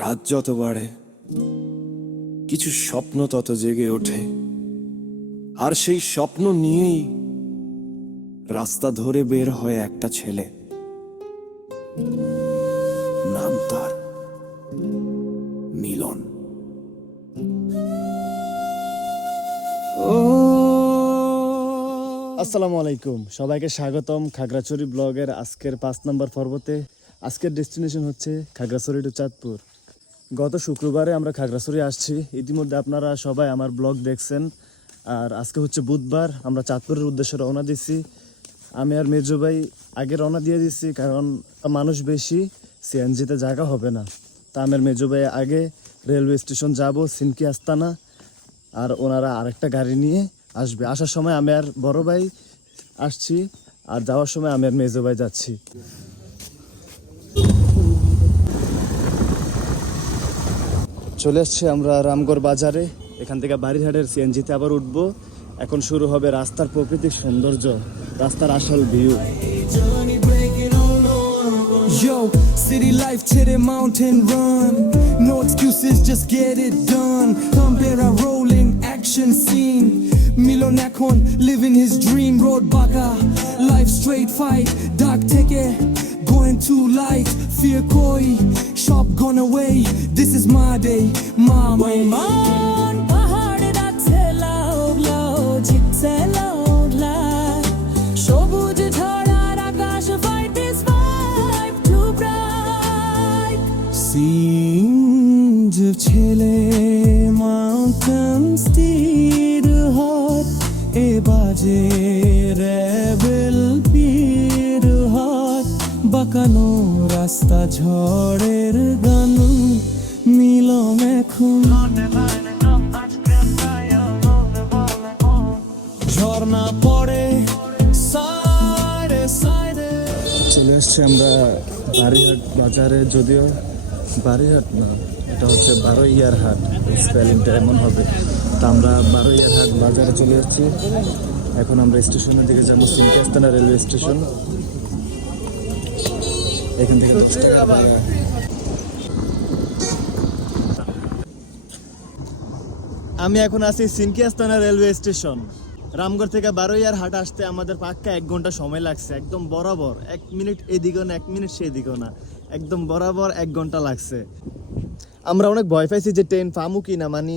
রাত যত বাড়ে কিছু স্বপ্ন তত জেগে ওঠে, আর সেই স্বপ্ন নিয়েই রাস্তা ধরে বের হয় একটা ছেলে। নাম তার মিলন। আসসালামু আলাইকুম, সবাইকে স্বাগতম খাগড়াছড়ি ব্লগের আজকের 5 নম্বর পর্বতে। আজকের ডেস্টিনেশন হচ্ছে খাগড়াছড়ি টু চাঁদপুর। গত শুক্রবারে আমরা খাগড়াছড়ি আসছি, ইতিমধ্যে আপনারা সবাই আমার ব্লগ দেখছেন। আর আজকে হচ্ছে বুধবার, আমরা চাঁদপুরের উদ্দেশ্যে রওনা দিচ্ছি। আমি আর মেজো ভাই আগে রওনা দিয়ে দিচ্ছি, কারণ মানুষ বেশি, সিএনজিতে জায়গা হবে না। তা আমার মেজো ভাই আগে রেলওয়ে স্টেশন যাব, সিনকি আস্তানা, আর ওনারা আরেকটা গাড়ি নিয়ে আসবে। আসার সময় আমি আর বড় ভাই আসছি, আর যাওয়ার সময় আমি আর মেজো ভাই যাচ্ছি। চলে আসছি আমরা রামগড় বাজারে। এখান থেকে বাড়িরহাটের সিএনজিতে আবার উঠবো। এখন শুরু হবে রাস্তার প্রাকৃতিক সৌন্দর্য, রাস্তার আসল view. Yo, city life to the mountain run. No excuses, just get it done. Tampera rolling action scene. Milon এখন living his dream. Road baka, life straight fight. Dark teke, going too light. Fear koi, shop gone away. This is my day, my way. Man, পাহাড়ে ডাকছে loud, loud, ঝিকছে loud, loud. সবুজ ঝরার আকাশ, fight this vibe too bright. Scenes of chile mountain steed hot. E baje rebel peer hot. বাঁকানো রাস্তা ঝড়ের গান মিলম এখন ঝর্ণা পড়ে সাইডে সাইডে। চলে আসছি আমরা বাড়িহাট বাজারে, যদিও বাড়িহাট না, এটা হচ্ছে বারোইয়ার হাট, স্পেলিংটা এমন হবে। তা আমরা বারোইয়ার হাট বাজারে চলে আসছি। এখন আমরা স্টেশনের দিকে যাবো, সিনকি আস্তানা রেলওয়ে স্টেশন। এখান থেকে আমি এখন আছি সিনকি আস্তানা রেলওয়ে স্টেশন। রামগড় থেকে বারোইয়ার হাট আসতে আমাদের পাক্কা 1 ঘন্টা সময় লাগছে। একদম বরাবর 1 মিনিট এদিকেও না, 1 মিনিট সেদিকেও না, একদম বরাবর 1 ঘন্টা লাগছে। আমরা অনেক ভয় পাইছি যে ট্রেন পামু কি না, মানে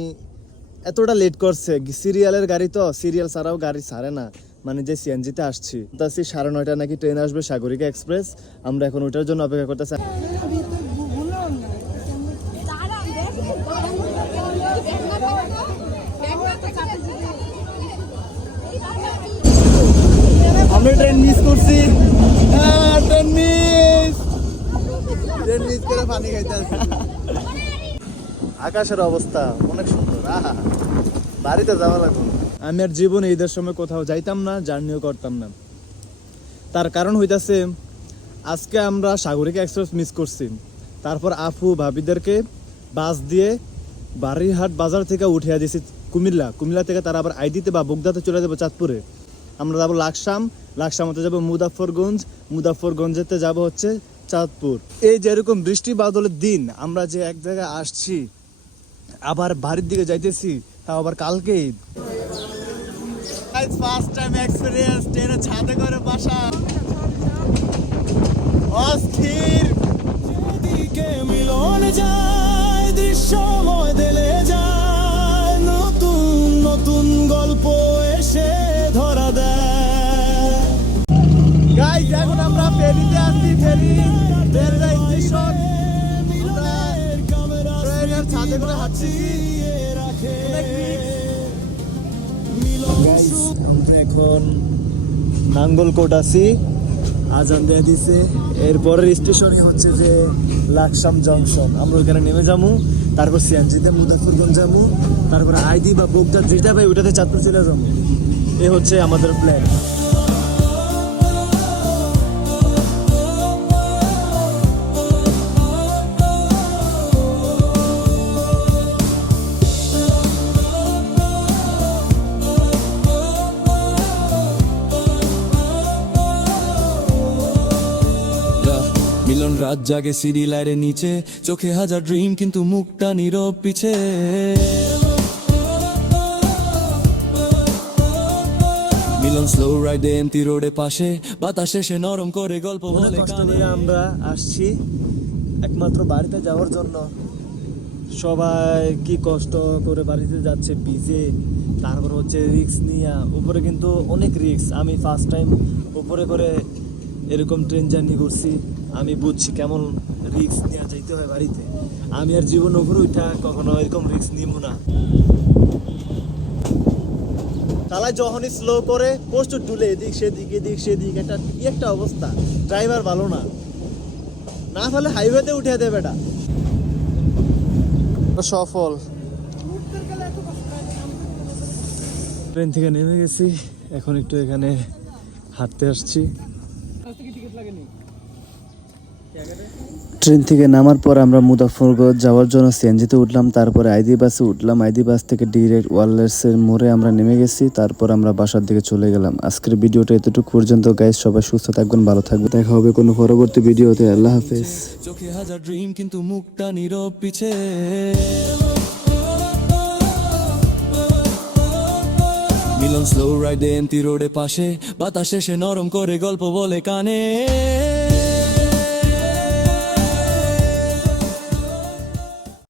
এতটা লেট করছে। সিরিয়ালের গাড়ি তো, সিরিয়াল ছাড়াও গাড়ি ছাড়ে না, মানে যে সিএনজিতে আসছি। তাছি 9:30 নাকি ট্রেন আসবে, সাগরিকা এক্সপ্রেস। আমরা এখন ওটার জন্য অপেক্ষা করতেছি। আমরা ট্রেন মিস করছি, ট্রেন মিস করে পানি খাইতে আসছি। আকাশের অবস্থা অনেক সুন্দর, আহা, বাড়িতে যাওয়া লাগবে। আমি আর জীবনে ঈদের সময় কোথাও যাইতাম না, জার্নিও করতাম না। তার কারণ হইতাছে আজকে আমরা সাগরিকা এক্সপ্রেস মিস করছি। তারপর আপু ভাবিদেরকে বাস দিয়ে বাড়িরহাট বাজার থেকে উঠিয়ে দিয়েছি কুমিল্লা থেকে তারা আবার আইডিতে বা বগদাতে চলে যাবো চাঁদপুরে। আমরা যাবো লাকসামতে যাবো মুজাফফরগঞ্জেতে যাবো হচ্ছে চাঁদপুর। এই যে এরকম বৃষ্টি বাদলের দিন আমরা যে এক জায়গায় আসছি, আবার বাড়ির দিকে যাইতেছি, তাও আবার কালকে ঈদ। ফার্স্ট টাইম এক্সপেরিয়েন্স ট্রেনে ছাদে করে বাসা, অস্থির। যেদিকে মিলন যায় দৃশ্যময় দিলে যায়, নতুন নতুন গল্প এসে ধরা দেয়। গাইস এখন আমরা ফেরিতে আছি, ফেরি রেলওয়ে স্টেশন। ট্রেনের ছাদে করে হাঁটছি। আমরা এখন নাঙ্গলকোট আছি, আজান দিয়ে দিছে। এরপরের স্টেশনই হচ্ছে যে লাকসাম জংশন। আমরা ওইখানে নেমে যাবো, তারপর সিএনজিতে মুজাফফরগঞ্জ যাবো, তারপরে আইডি বা বগদা যেটা পাই ওইটাতে চাঁদপুর চলে যাবো। এ হচ্ছে আমাদের প্ল্যান। মিলন রাজ রাত জাগে সিডি লাইটের নিচে, চোখে হাজার ড্রিম কিন্তু মুখটা নীরব পিছে। মিলন স্লো রাইডে এমটি রোডে পাশে, বাতাসে সে নরম করে গল্প বলে কষ্ট কানে। করে আমরা আসছি একমাত্র বাড়িতে যাওয়ার জন্য। সবাই কি কষ্ট করে বাড়িতে যাচ্ছে ভিজে, তারপর হচ্ছে রিক্স নিয়ে। উপরে কিন্তু অনেক রিক্স, আমি ফার্স্ট টাইম উপরে করে এরকম ট্রেন জার্নি করছি, আমি বুঝছি কেমন রিক্স নিয়ে যাইতে হয় বাড়িতে। আমি আর জীবন উপরে উঠা কখনো এরকম রিক্স নিব না। তালা যখনই স্লো করে প্রচুর ডুলে এদিক সেদিক এদিক সেদিক, একটা অবস্থা। ড্রাইভার ভালো না, না ফলে হাইওয়েতে উঠে দেবে এটা সফল। ট্রেন থেকে নেমে গেছি, এখন একটু এখানে হাঁটতে আসছি। ট্রেন থেকে নামার পর আমরা মুজাফফরগঞ্জ যাওয়ার জন্য সিএনজিতে উঠলাম, তারপরে আইডি বাসে উঠলাম। আইডি বাস থেকে ডিরেক্ট ওয়ারলেসের মোড়ে আমরা নেমে গেছি, তারপর আমরা বাসার দিকে চলে গেলাম। আজকের ভিডিওটা এতটুকু পর্যন্ত গাইস, সবাই সুস্থ থাকবেন, ভালো থাকবেন, দেখা হবে কোনো পরবর্তী ভিডিওতে। আল্লাহ হাফেজ। চোখে হাজার ড্রিম কিন্তু মুখটা নীরব পিছে। মিলন স্লো রাইডে এমটি রোডে পাশে, বাতাসে সে নরম করে গল্প বলে কানে।